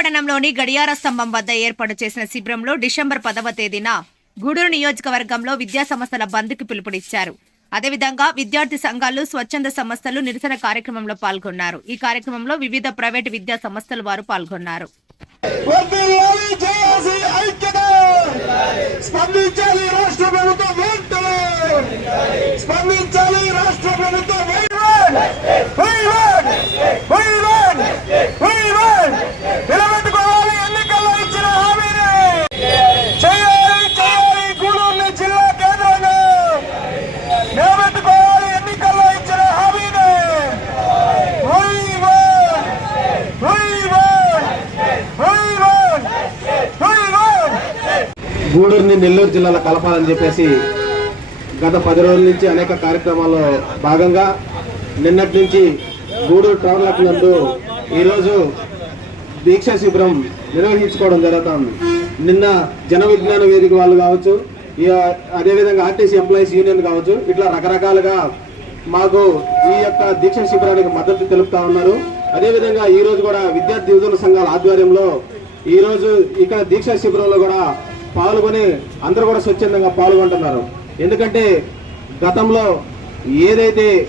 విశాఖపట్నంలోని పట్టణంలోని గడియార స్తంభం వద్ద ఏర్పాటు చేసిన శిబిరంలో డిసెంబర్ పదవ తేదీన గూడూరు నియోజకవర్గంలో విద్యా సంస్థల బంద్కి పిలుపునిచ్చారు. అదేవిధంగా విద్యార్థి సంఘాలు స్వచ్ఛంద సంస్థలు నిరసన కార్యక్రమంలో పాల్గొన్నారు. ఈ కార్యక్రమంలో వివిధ ప్రైవేటు విద్యా సంస్థల వారు పాల్గొన్నారు. స్పందించాలి రాష్ట్ర ప్రభుత్వం గూడూరుని నెల్లూరు జిల్లాలో కలపాలని చెప్పేసి గత పది రోజుల నుంచి అనేక కార్యక్రమాల్లో భాగంగా నిన్నటి నుంచి గూడూరు ట్రావెల్ నందు ఈరోజు దీక్షా శిబిరం నిర్వహించుకోవడం జరుగుతుంది. నిన్న జన విజ్ఞాన వేదిక వాళ్ళు కావచ్చు ఈ అదేవిధంగా ఆర్టీసీ ఎంప్లాయీస్ యూనియన్ కావచ్చు ఇట్లా రకరకాలుగా మాకు ఈ యొక్క దీక్షా శిబిరానికి మద్దతు తెలుపుతా ఉన్నారు. అదేవిధంగా ఈరోజు కూడా విద్యార్థి యువజన సంఘాల ఆధ్వర్యంలో ఈరోజు ఇక్కడ దీక్షా శిబిరంలో కూడా పాల్గొని అందరూ కూడా స్వచ్ఛందంగా పాల్గొంటున్నారు. ఎందుకంటే గతంలో ఏదైతే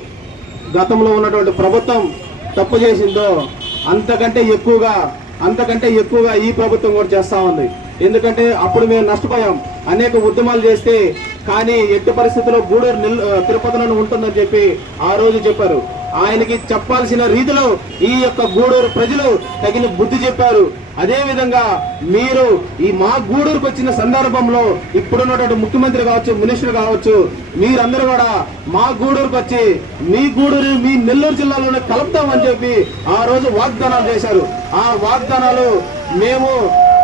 గతంలో ఉన్నటువంటి ప్రభుత్వం తప్పు చేసిందో అంతకంటే ఎక్కువగా అంతకంటే ఎక్కువగా ఈ ప్రభుత్వం కూడా చేస్తూ ఉంది. ఎందుకంటే అప్పుడు మేము నష్టపోయాం. అనేక ఉద్యమాలు చేస్తే కానీ ఎట్టి పరిస్థితుల్లో గూడూరు నిల్- తిరుపతిలోనే ఉంటుందని చెప్పి ఆ రోజు చెప్పారు. ఆయనకి చెప్పాల్సిన రీతిలో ఈ యొక్క గూడూరు ప్రజలు తగిన బుద్ధి చెప్పారు. అదేవిధంగా మీరు ఈ మా గూడూరుకు వచ్చిన సందర్భంలో ఇప్పుడున్నటువంటి ముఖ్యమంత్రి కావచ్చు మినిస్టర్ కావచ్చు మీరందరూ కూడా మా గూడూరుకు వచ్చి మీ గూడూరు మీ నెల్లూరు జిల్లాలోనే కలుపుతామని చెప్పి ఆ రోజు వాగ్దానాలు చేశారు. ఆ వాగ్దానాలు మేము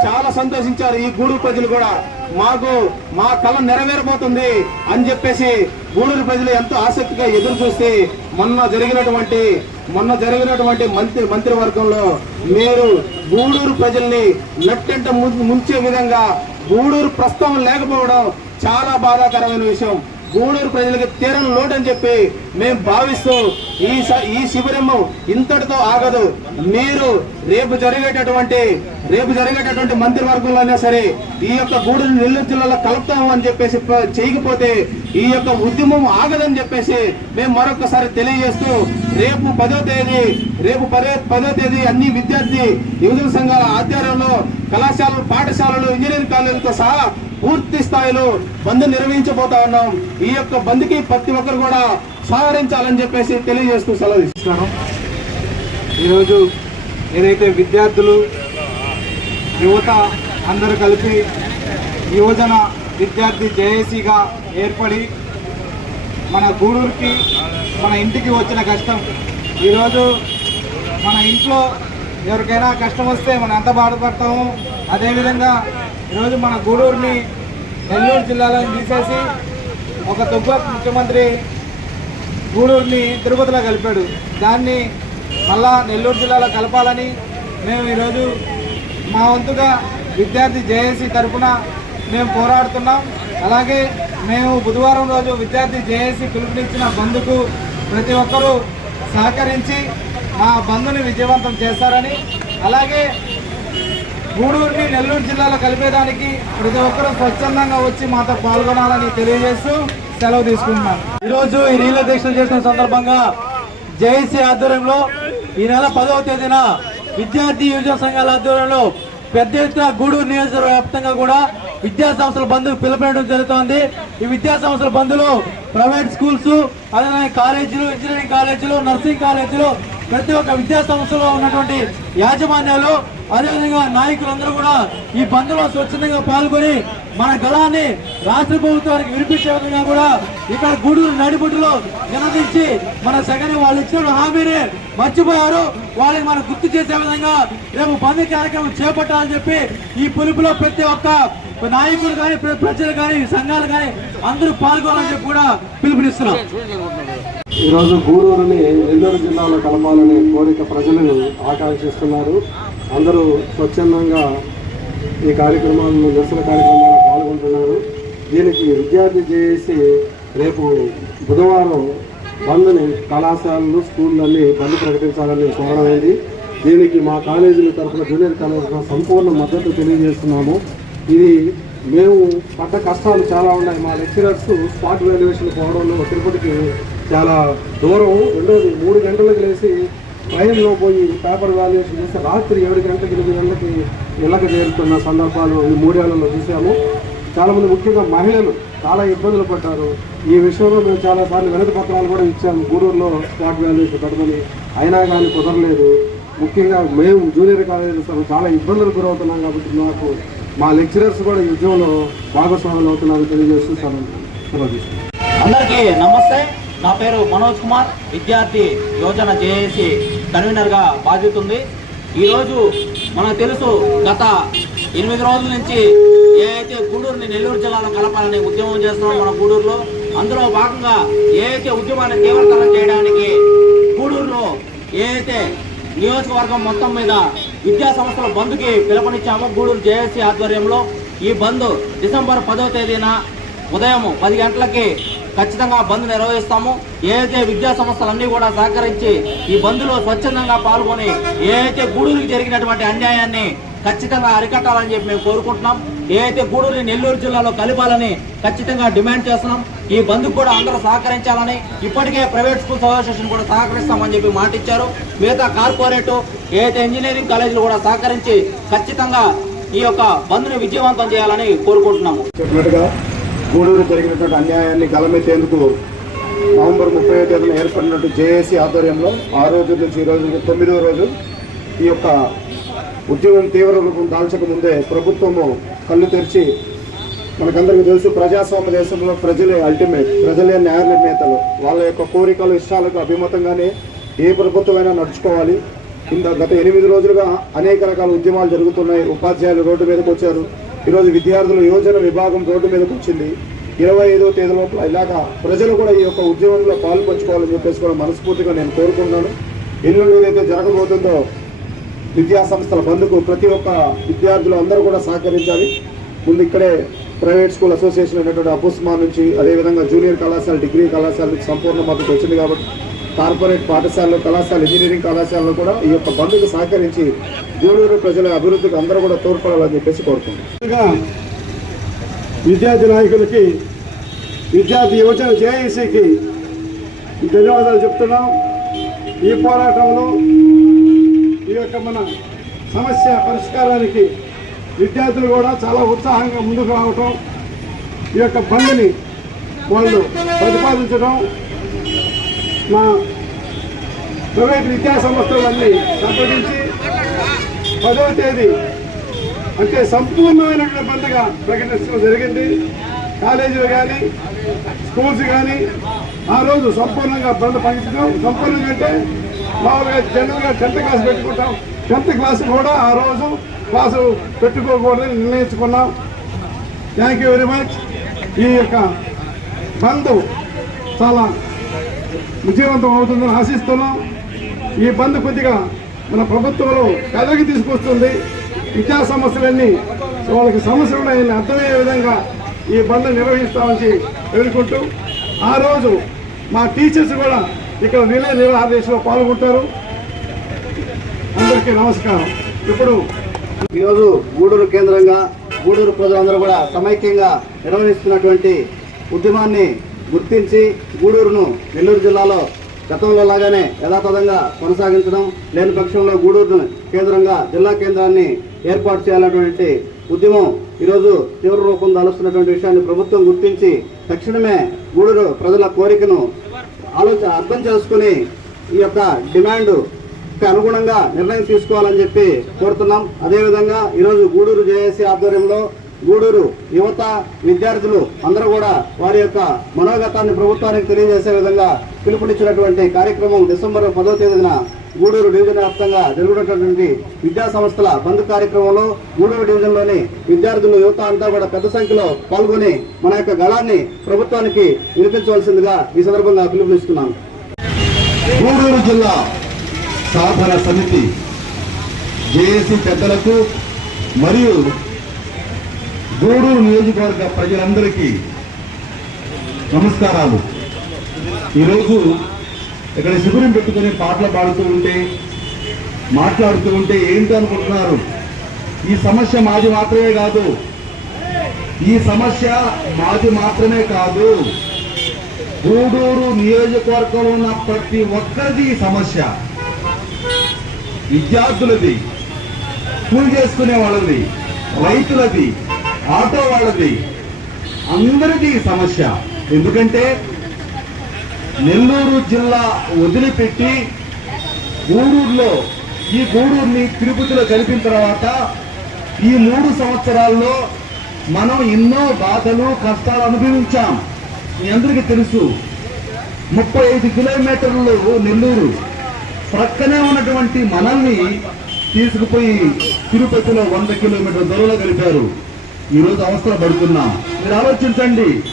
చాలా సంతోషించారు ఈ గూడూరు ప్రజలు కూడా. మాకు మా కళ నెరవేరబోతుంది అని చెప్పేసి గూడూరు ప్రజలు ఎంతో ఆసక్తిగా ఎదురు చూస్తే మొన్న జరిగినటువంటి మొన్న జరిగినటువంటి మంత్రి మంత్రివర్గంలో మీరు గూడూరు ప్రజల్ని నట్టెంట ముంచే విధంగా గూడూరు ప్రస్తావన లేకపోవడం చాలా బాధాకరమైన విషయం. గూడూరు ప్రజలకు తీరని లోటు అని చెప్పి మేము భావిస్తూ ఈ ఈ శిబిరము ఇంతటితో ఆగదు. మీరు రేపు జరిగేటటువంటి రేపు జరిగేటటువంటి మంత్రివర్గంలో అయినా సరే ఈ యొక్క గూడూరు నెల్లూరు జిల్లాలో కలుపుతాము అని చెప్పేసి చేయకపోతే ఈ యొక్క ఉద్యమం ఆగదని చెప్పేసి మేము మరొకసారి తెలియజేస్తూ రేపు పదో తేదీ రేపు పదే పదో తేదీ అన్ని విద్యార్థి యువజన సంఘాల ఆధ్వర్యంలో కళాశాలలు పాఠశాలలు ఇంజనీరింగ్ కాలేజీలతో సహా పూర్తి స్థాయిలో బంద్ నిర్వహించబోతా ఉన్నాం. ఈ యొక్క బంద్కి ప్రతి ఒక్కరు కూడా సహకరించాలని చెప్పేసి తెలియజేస్తూ సెలవు ఇస్తాను ఈరోజు ఏదైతే విద్యార్థులు యువత అందరూ కలిపి యువజన విద్యార్థి జేఏసీగా ఏర్పడి మన గూడూరుకి మన ఇంటికి వచ్చిన కష్టం. ఈరోజు మన ఇంట్లో ఎవరికైనా కష్టం వస్తే మనం ఎంత బాధపడతామో అదేవిధంగా ఈరోజు మన గూడూరుని నెల్లూరు జిల్లాలో తీసేసి ఒక తుగ్లక్ ముఖ్యమంత్రి గూడూరుని తిరుపతిలో కలిపాడు. దాన్ని మళ్ళా నెల్లూరు జిల్లాలో కలపాలని మేము ఈరోజు మా వంతుగా విద్యార్థి జేఏసీ తరఫున మేము పోరాడుతున్నాం. అలాగే మేము బుధవారం రోజు విద్యార్థి జేఏసీ పిలుపునిచ్చిన బంధుకు ప్రతి ఒక్కరూ సహకరించి మా బంధుని విజయవంతం చేస్తారని అలాగే గూడూరుని నెల్లూరు జిల్లాలో కలిపేదానికి ప్రతి ఒక్కరూ స్వచ్ఛందంగా వచ్చి మాతో పాల్గొనాలని తెలియజేస్తూ సెలవు తీసుకుంటున్నాను ఈరోజు ఈ నీళ్ళ దీక్షలు చేసిన సందర్భంగా జేఏసీ ఆధ్వర్యంలో ఈ నెల పదవ తేదీన విద్యార్థి యువజన సంఘాల ఆధ్వర్యంలో పెద్ద ఎత్తున గూడూరు నియోజకవర్గ వ్యాప్తంగా కూడా విద్యా సంస్థల బంధు పిలుపునడం జరుగుతోంది. ఈ విద్యా సంస్థల బంధులో ప్రైవేట్ స్కూల్స్ అదే కాలేజీలు ఇంజనీరింగ్ కాలేజీలు నర్సింగ్ కాలేజీలు ప్రతి ఒక్క విద్యా సంస్థలో ఉన్నటువంటి యాజమాన్యాలు అదేవిధంగా నాయకులందరూ కూడా ఈ బంద్లో స్వచ్ఛందంగా పాల్గొని మన గళాన్ని రాష్ట్ర ప్రభుత్వానికి వినిపించే విధంగా కూడా ఇక్కడ గూడూరు నడిబుడ్డులో నినదించి మన సగని వాళ్ళు ఇచ్చిన హామీని మర్చిపోయారు. వాళ్ళని మనం గుర్తు చేసే విధంగా రేపు బంద్ కార్యక్రమం చేపట్టాలని చెప్పి ఈ పిలుపులో ప్రతి ఒక్క నాయకులు కానీ ప్రజలు కానీ సంఘాలు కానీ అందరూ పాల్గొనాలని చెప్పి కూడా పిలుపునిస్తున్నాం. ఈరోజు గూడూరుని నెల్లూరు జిల్లాలో కలపాలనే కోరిక ప్రజలు ఆకాంక్షిస్తున్నారు. అందరూ స్వచ్ఛందంగా ఈ కార్యక్రమాలను నిరసన కార్యక్రమాల్లో పాల్గొంటున్నారు. దీనికి విద్యార్థి చేసి రేపు బుధవారం బంద్ని కళాశాలలు స్కూళ్ళన్నీ బంద్ ప్రకటించాలని కోరడమైంది దీనికి మా కాలేజీల తరఫున జూనియర్ కాలేజీ తరఫున సంపూర్ణ మద్దతు తెలియజేస్తున్నాము. ఇది మేము పడ్డ కష్టాలు చాలా ఉన్నాయి. మా లెక్చరర్స్ స్పాట్ వాల్యుయేషన్ పోవడంలో తిరుపతికి చాలా దూరం. రెండోది మూడు గంటలకు లేచి ట్రైన్లో పోయి పేపర్ వాల్యుయేషన్ చేస్తే రాత్రి ఏడు గంటలకు ఎనిమిది గంటలకి ఇళ్ళకి చేరుతున్న సందర్భాలు ఈ మూడేళ్ళలో చూసాము చాలామంది ముఖ్యంగా మహిళలు చాలా ఇబ్బందులు పడ్డారు. ఈ విషయంలో మేము చాలాసార్లు వినతి పత్రాలు కూడా ఇచ్చాము. గూడూరులో స్టాక్ వాల్యుయేషన్ కట్టమని అయినా కానీ కుదరలేదు. ముఖ్యంగా మేము జూనియర్ కాలేజీ చాలా ఇబ్బందులు గురవుతున్నాం కాబట్టి మాకు మా లెక్చరర్స్ కూడా ఈ ఉద్యమంలో భాగస్వాములు అవుతున్నారని తెలియజేస్తూ అందరికీ నమస్తే. నా పేరు మనోజ్ కుమార్. విద్యార్థి యోజన జేఏసి కన్వీనర్గా బాధ్యత ఉంది ఈరోజు మనకు తెలుసు గత ఎనిమిది రోజుల నుంచి ఏ గూడూరుని నెల్లూరు జిల్లాలో కలపాలని ఉద్యమం చేస్తున్నాం మన గూడూరులో. అందులో భాగంగా ఏ ఉద్యమాన్ని తీవ్రతరం చేయడానికి గూడూరులో ఏ నియోజకవర్గం మొత్తం మీద విద్యా సంస్థల బంద్కి పిలుపునిచ్చాము గూడూరు జేఏసీ ఆధ్వర్యంలో. ఈ బంద్ డిసెంబర్ పదో తేదీన ఉదయం పది గంటలకి ఖచ్చితంగా బంద్ నిర్వహిస్తాము. ఏదైతే విద్యా సంస్థలన్నీ కూడా సహకరించి ఈ బంద్లో స్వచ్ఛందంగా పాల్గొని ఏదైతే గూడూరుకి జరిగినటువంటి అన్యాయాన్ని ఖచ్చితంగా అరికట్టాలని చెప్పి మేము కోరుకుంటున్నాం. ఏదైతే గూడూరుని నెల్లూరు జిల్లాలో కలపాలని ఖచ్చితంగా డిమాండ్ చేస్తున్నాం. ఈ బంద్కు కూడా అందరూ సహకరించాలని ఇప్పటికే ప్రైవేట్ స్కూల్స్ అసోసియేషన్ కూడా సహకరిస్తామని చెప్పి మాట ఇచ్చారు మిగతా కార్పొరేట్ ఏదైతే ఇంజనీరింగ్ కాలేజీలు కూడా సహకరించి ఖచ్చితంగా ఈ యొక్క బంద్ని విజయవంతం చేయాలని కోరుకుంటున్నాము. గూడూరు జరిగినటువంటి అన్యాయాన్ని గలమెత్తేందుకు నవంబర్ ముప్పై తేదీన ఏర్పడినట్టు జేఏసీ ఆధ్వర్యంలో ఆ రోజు నుంచి ఈ రోజు తొమ్మిదో రోజు ఈ యొక్క ఉద్యమం తీవ్ర రూపం దాల్చక ముందే ప్రభుత్వము కళ్ళు తెరిచి మనకందరికీ తెలుసు ప్రజాస్వామ్య దేశంలో ప్రజలే అల్టిమేట్ ప్రజలే న్యాయ నిర్ణేతలు. వాళ్ళ యొక్క కోరికలు ఇష్టాలకు అభిమతంగానే ఏ ప్రభుత్వమైనా నడుచుకోవాలి. ఇంత గత ఎనిమిది రోజులుగా అనేక రకాల ఉద్యమాలు జరుగుతున్నాయి. ఉపాధ్యాయులు రోడ్డు మీదకి వచ్చారు. ఈరోజు విద్యార్థులు యువజన విభాగం రోడ్డు మీదకి వచ్చింది. ఇరవై ఐదో తేదీ లోపల ఇలాగా ప్రజలు కూడా ఈ యొక్క ఉద్యమంలో పాల్పంచుకోవాలని చెప్పేసి కూడా మనస్ఫూర్తిగా నేను కోరుకుంటున్నాను. ఎల్లుండి ఏదైతే జరగబోతుందో విద్యా సంస్థల బంధుకు ప్రతి ఒక్క విద్యార్థులు అందరూ కూడా సహకరించాలి. ముందు ఇక్కడే ప్రైవేట్ స్కూల్ అసోసియేషన్ అనేటువంటి అబుస్మా నుంచి అదేవిధంగా జూనియర్ కళాశాల డిగ్రీ కళాశాల నుంచి సంపూర్ణ మద్దతు వచ్చింది కాబట్టి కార్పొరేట్ పాఠశాలలో కళాశాల ఇంజనీరింగ్ కళాశాలలో కూడా ఈ యొక్క బంద్కు సహకరించి గూడూరు ప్రజల అభివృద్ధికి అందరూ కూడా తోడ్పడాలని చెప్పేసి కోరుకుంటున్నాం. విద్యార్థి నాయకులకి విద్యార్థి యువజన జేఏసీకి ధన్యవాదాలు చెప్తున్నాం. ఈ పోరాటంలో ఈ యొక్క మన సమస్య పరిష్కారానికి విద్యార్థులు కూడా చాలా ఉత్సాహంగా ముందుకు రావటం ఈ యొక్క బంద్ని వాళ్ళు ప్రతిపాదించడం మా ప్రైవేట్ విద్యా సంస్థలన్నీ సంప్రదించి పదవ తేదీ అంటే సంపూర్ణమైనటువంటి పండుగ ప్రకటించడం జరిగింది. కాలేజీలు కానీ స్కూల్స్ కానీ ఆ రోజు సంపూర్ణంగా బంద్ పండించడం సంపూర్ణంగా అంటే మామూలుగా జనరల్గా టెన్త్ క్లాస్ పెట్టుకుంటాం. టెన్త్ క్లాస్ కూడా ఆ రోజు క్లాసు పెట్టుకోకూడదని నిర్ణయించుకున్నాం. థ్యాంక్ యూ వెరీ మచ్ ఈ యొక్క బంధు చాలా విజయవంతం అవుతుందని ఆశిస్తున్నాం. ఈ బంద్ కొద్దిగా మన ప్రభుత్వంలో కదలికి తీసుకొస్తుంది. విద్యా సమస్యలన్నీ వాళ్ళకి సమస్యలు ఉన్నాయని అర్థమయ్యే విధంగా ఈ బంద్ నిర్వహిస్తామని వేడుకుంటూ ఆ రోజు మా టీచర్స్ కూడా ఇక్కడ నిలయ నిర్వహణలో పాల్గొంటారు. అందరికీ నమస్కారం. ఇప్పుడు ఈరోజు గూడూరు కేంద్రంగా గూడూరు ప్రజలందరూ కూడా సమైక్యంగా నిర్వహిస్తున్నటువంటి ఉద్యమాన్ని గుర్తించి గూడూరును నెల్లూరు జిల్లాలో గతంలో లాగానే యథాతథంగా కొనసాగించడం లేని పక్షంలో గూడూరును కేంద్రంగా జిల్లా కేంద్రాన్ని ఏర్పాటు చేయాలన్నటువంటి ఉద్యమం ఈరోజు తీవ్ర రూపం దాలుస్తున్నటువంటి విషయాన్ని ప్రభుత్వం గుర్తించి తక్షణమే గూడూరు ప్రజల కోరికను ఆలోచన అర్థం చేసుకుని ఈ యొక్క డిమాండ్ అనుగుణంగా నిర్ణయం తీసుకోవాలని చెప్పి కోరుతున్నాం. అదేవిధంగా ఈరోజు గూడూరు జేఏసీ ఆధ్వర్యంలో గూడూరు యువత విద్యార్థులు అందరూ కూడా వారి యొక్క మనోగతాన్ని ప్రభుత్వానికి తెలియజేసే విధంగా పిలుపునిచ్చినటువంటి కార్యక్రమం డిసెంబర్ పదో తేదీన గూడూరు డివిజన్ వ్యాప్తంగా జరుగుతున్నటువంటి విద్యా సంస్థల బంద్ కార్యక్రమంలో గూడూరు డివిజన్లోని విద్యార్థులు యువత అంతా కూడా పెద్ద సంఖ్యలో పాల్గొని మన యొక్క గళాన్ని ప్రభుత్వానికి వినిపించవలసిందిగా ఈ సందర్భంగా పిలుపునిస్తున్నాను. గూడూరు జిల్లా సాధన సమితి జేఏసీ పెద్దలకు మరియు గూడూరు నియోజకవర్గ ప్రజలందరికీ నమస్కారాలు. ఈరోజు ఇక్కడ శిబిరం పెట్టుకుని పాటలు పాడుతూ ఉంటే మాట్లాడుతూ ఉంటే ఏంటి అనుకుంటున్నారు? ఈ సమస్య మాది మాత్రమే కాదు. ఈ సమస్య మాది మాత్రమే కాదు. గూడూరు నియోజకవర్గంలో ఉన్న ప్రతి ఒక్కరిది సమస్య. విద్యార్థులది కూలి చేసుకునే వాళ్ళది రైతులది ఆటో వాళ్ళది. అందరికీ సమస్య. ఎందుకంటే నెల్లూరు జిల్లా వదిలిపెట్టి గూడూరులో ఈ గూడూరుని తిరుపతిలో కలిపిన తర్వాత ఈ మూడు సంవత్సరాల్లో మనం ఎన్నో బాధలు కష్టాలు అనుభవించాం. మీ అందరికీ తెలుసు ముప్పై ఐదు కిలోమీటర్లు నెల్లూరు ప్రక్కనే ఉన్నటువంటి మనల్ని తీసుకుపోయి తిరుపతిలో వంద కిలోమీటర్ల దూరంలో కలిపారు. ఈరోజు అవసరం పడుతున్నాం మీరు ఆలోచించండి.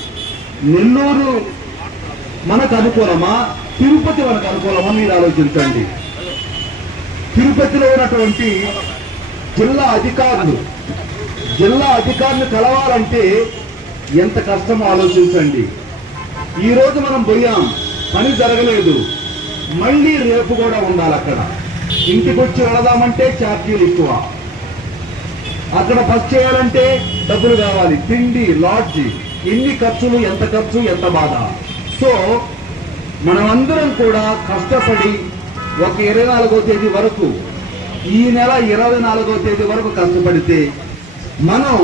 నెల్లూరు మనకు అనుకూలమా? తిరుపతి మనకు అనుకూలమా? మీరు ఆలోచించండి. తిరుపతిలో ఉన్నటువంటి జిల్లా అధికారులు జిల్లా అధికారులు కలవాలంటే ఎంత కష్టమో ఆలోచించండి. ఈరోజు మనం పోయాం. పని జరగలేదు. మళ్ళీ రేపు కూడా ఉండాలి అక్కడ. ఇంటికి వచ్చి వెళదామంటే ఛార్జీలు ఎక్కువ. అక్కడ బస్ చేయాలంటే డబ్బులు కావాలి. తిండి లాడ్జి ఎన్ని ఖర్చులు ఎంత ఖర్చు ఎంత బాధ. సో మనమందరం కూడా కష్టపడి ఒక ఇరవై నాలుగో తేదీ వరకు ఈ నెల ఇరవై నాలుగో తేదీ వరకు కష్టపడితే మనం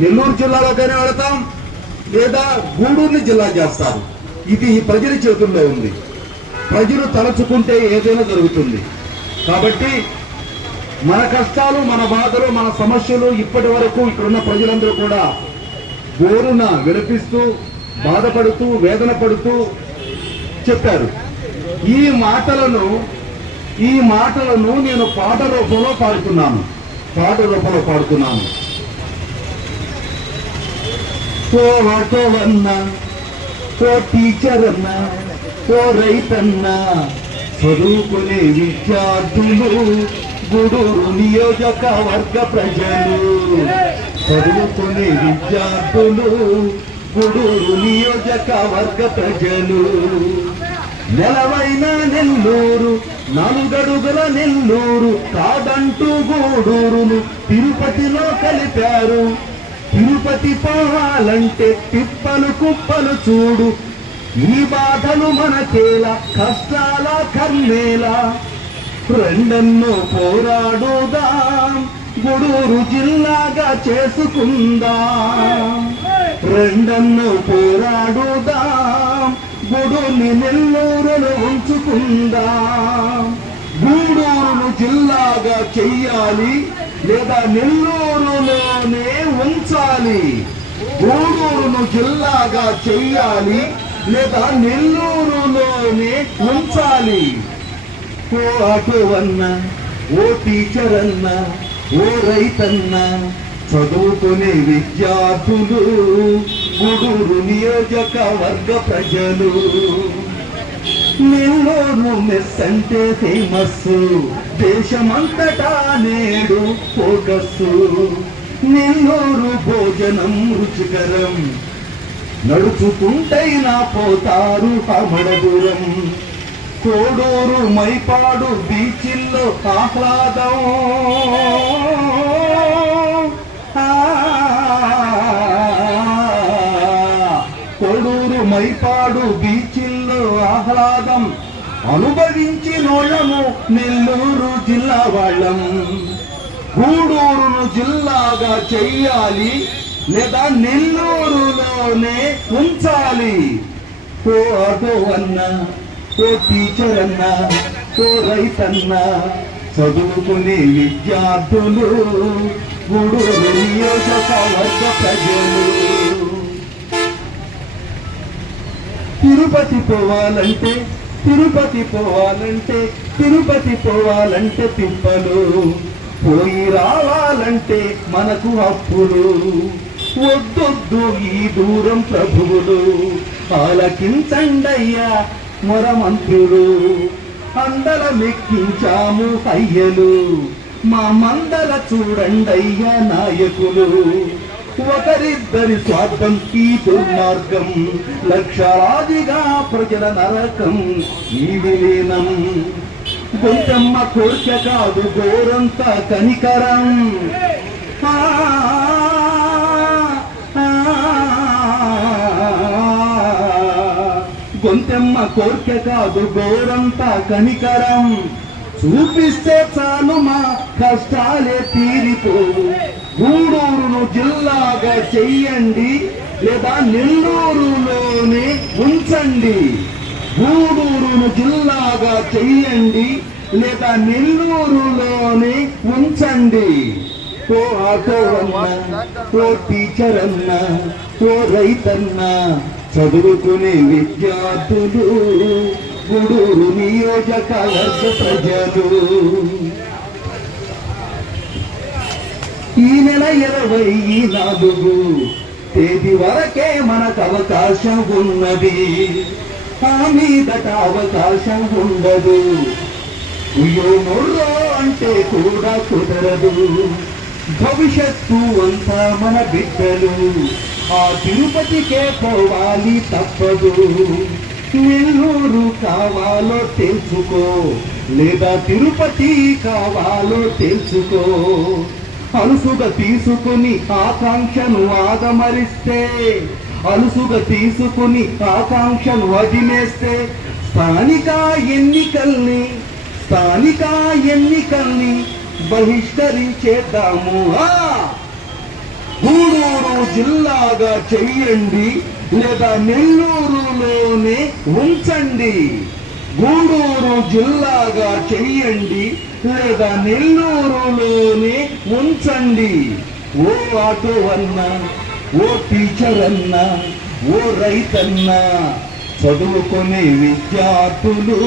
నెల్లూరు జిల్లాలోకైనా వెళతాం లేదా గూడూరుని జిల్లా చేస్తారు. ఇది ప్రజల చేతుల్లో ఉంది. ప్రజలు తలచుకుంటే ఏదైనా జరుగుతుంది. కాబట్టి మన కష్టాలు మన బాధలు మన సమస్యలు ఇప్పటి వరకు ఇక్కడున్న ప్రజలందరూ కూడా బోరున విలపిస్తూ బాధపడుతూ వేదన పడుతూ చెప్పారు. ఈ మాటలను ఈ మాటలను నేను పాట రూపంలో పాడుతున్నాను. పాట రూపంలో పాడుతున్నాను. ఓ ఆటో అన్నా కో టీచర్ రైతన్నా చదువుకునే విద్యార్థులు గూడూరు నియోజకవర్గ ప్రజలు. చదువుకునే విద్యార్థులు గూడూరు నియోజకవర్గ ప్రజలు. నెలవైన నెల్లూరు నాలుగడుగుల నెల్లూరు కాదంటూ గూడూరును తిరుపతిలో కలిపారు. తిరుపతి పోవాలంటే తిప్పలు కుప్పలు చూడు. ఈ బాధలు మనకేలా కష్టాల కర్మేలా. రెండన్ను పోరాడుదాం. గుడూరు జిల్లాగా చేసుకుందాం. రెండన్ను పోరాడుదాం. గుడుని నెల్లూరును ఉంచుకుందాం. గూడూరును జిల్లాగా చెయ్యాలి లేదా నెల్లూరులోనే ఉంచాలి? గూడూరును జిల్లాగా చెయ్యాలి లేదా నెల్లూరులోనే ఉంచాలి? ఓ ఆటో అన్న ఓ టీచర్ అన్న ఓ రైతన్న చదువుకునే విద్యార్థులు గుడూరు నియోజకవర్గ ప్రజలు. నెల్లూరు మెస్ అంటే ఫేమస్ దేశమంతటా నేడు ఫోకస్ నెల్లూరు భోజనం రుచికరం నడుచుకుంటైనా పోతారు అమడదూరం కోడూరు మైపాడు బీచిల్లో ఆహ్లాదం కోడూరు మైపాడు బీచిల్లో ఆహ్లాదం. అనుభవించినోళ్ళము నెల్లూరు జిల్లా వాళ్ళం. గూడూరును జిల్లాగా చెయ్యాలి లేదా నెల్లూరులోనే ఉంచాలి. ఓ ఆటో అన్నా. ఓ టీచర్ అన్నా ఓ రైతన్నా చదువుకునే విద్యార్థులు గూడూరు నియోజకవర్గ ప్రజలు. తిరుపతి పోవాలంటే తిరుపతి పోవాలంటే తిరుపతి పోవాలంటే తిప్పలు. పోయి రావాలంటే మనకు అప్పులు. వద్దొద్దు ఈ దూరం ప్రభువులు. ఆలకించండయ్యా మొరమంత్రులు అందల మెక్కించాము అయ్యలు మా మందల చూడండయ్య నాయకులు. ఒకరిద్దరి స్వార్థం ఈ దుర్మార్గం. లక్షలాదిగా ప్రజల నరకం ఈ విలీనం కొంచెమ్మ కోరిక కాదు గోరంత కనికరం. గొంతెమ్మ కోరిక కాదు గోరంతా కనికరం. చూపిస్తే చాలు మా కష్టాలే తీరిపోవు. గూడూరును జిల్లాగా చెయ్యండి లేదా నెల్లూరులోనే ఉంచండి. గూడూరును జిల్లాగా చెయ్యండి లేదా నెల్లూరులోనే ఉంచండి. ఓ ఆటో అన్న ఓ టీచర్ అన్న ఓ రైతన్నా చదువుకునే విద్యార్థులు గుడూరు నియోజకవర్గ ప్రజలు. ఈ నెల ఇరవై నాలుగు తేదీ వరకే మనకు అవకాశం ఉన్నది. ఆ మీదట అవకాశం ఉండదు. ఉయ్యో మొర్రో అంటే కూడా కుదరదు. భవిష్యత్తు అంతా మన బిడ్డలు. ఆ తిరుపతికే పోవాలి తప్పదు. నెల్లూరు కావాలో తెలుసుకో లేదా తిరుపతి కావాలో తెలుసుకో. అలుసుగా తీసుకుని ఆకాంక్షను ఆదమరిస్తే అలుసుగా తీసుకుని ఆకాంక్షను వదిలేస్తే స్థానిక ఎన్నికల్ని స్థానిక ఎన్నికల్ని బహిష్కరించేద్దాము. ఆ! గూడూరు జిల్లాగా చెయ్యండి లేదా నెల్లూరులోనే ఉంచండి. గూడూరు జిల్లాగా చెయ్యండి లేదా నెల్లూరులోనే ఉంచండి. ఓ ఆటో అన్న ఓ టీచర్ అన్న ఓ రైతన్న చదువుకునే విద్యార్థులు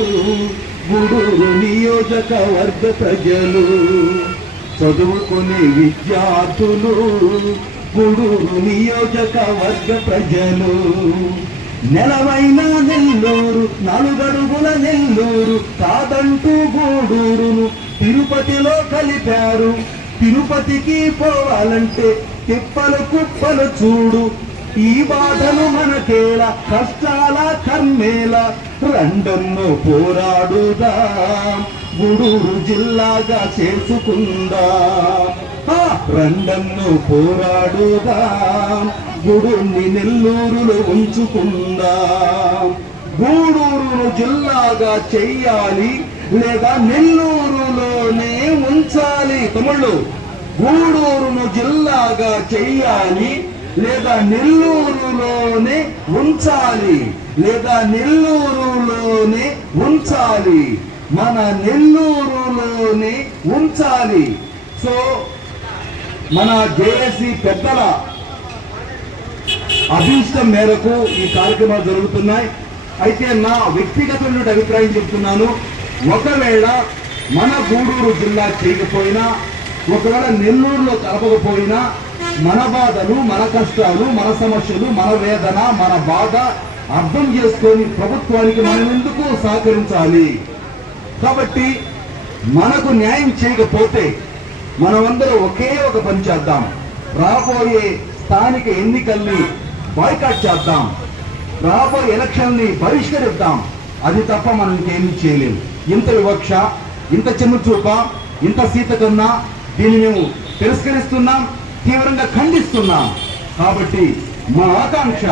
గూడూరు నియోజకవర్గ ప్రజలు చదువుకునే విద్యార్థులు గుడు నియోజకవర్గ ప్రజలు. నెలవైన నెల్లూరు నలుగడుగుల నెల్లూరు కాదంటూ గూడూరును తిరుపతిలో కలిపారు. తిరుపతికి పోవాలంటే తిప్పలు కుప్పలు చూడు. ఈ బాధను మనకేలా కష్టాల కర్మేలా రెండన్నో పోరాడుదా. గుడూరు జిల్లాగా చేసుకుందా రండన్ను పోరాడుదాం. గుడుని నెల్లూరులో ఉంచుకుందాం. గూడూరును జిల్లాగా చెయ్యాలి లేదా నెల్లూరులోనే ఉంచాలి. తమ్ముళ్ళు గూడూరును జిల్లాగా చెయ్యాలి లేదా నెల్లూరులోనే ఉంచాలి లేదా నెల్లూరులోనే ఉంచాలి. మన నెల్లూరులోని ఉంచాలి. సో మన జేఏసీ పెద్దల అభీష్టం మేరకు ఈ కార్యక్రమాలు జరుగుతున్నాయి. అయితే నా వ్యక్తిగతమైన అభిప్రాయం చెప్తున్నాను. ఒకవేళ మన గూడూరు జిల్లా చేయకపోయినా ఒకవేళ నెల్లూరులో కలపకపోయినా మన బాధలు మన కష్టాలు మన సమస్యలు మన వేదన మన బాధ అర్థం చేసుకొని ప్రభుత్వానికి మనం ఎందుకు సహకరించాలి? కాబట్టి మనకు న్యాయం చేయకపోతే మనమందరం ఒకే ఒక పని చేద్దాం. రాబోయే స్థానిక ఎన్నికల్ని బాయ్కాట్ చేద్దాం. రాబోయే ఎలక్షన్ని బహిష్కరిద్దాం. అది తప్ప మనం ఇంకేమీ చేయలేము. ఇంత వివక్ష ఇంత చిన్నచూప ఇంత సీత కన్నా దీన్ని మేము తిరస్కరిస్తున్నాం తీవ్రంగా ఖండిస్తున్నాం. కాబట్టి మా ఆకాంక్ష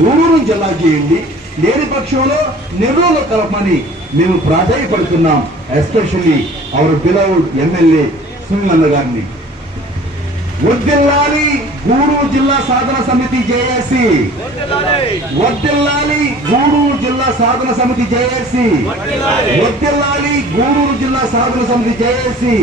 గూడూరు జిల్లా చేయండి లేని పక్షంలో నెల్లూరులో కలపమని మేము ప్రాధాయపడుతున్నాం especially our beloved MLA Sumanna గారిని. వర్దిల్లాలి గూడూరు జిల్లా సాధన సమితి జేఏసి. వర్దిల్లాలి గూడూరు జిల్లా సాధన సమితి జేఏసి. వర్దిల్లాలి గూడూరు జిల్లా సాధన సమితి జేఏసి.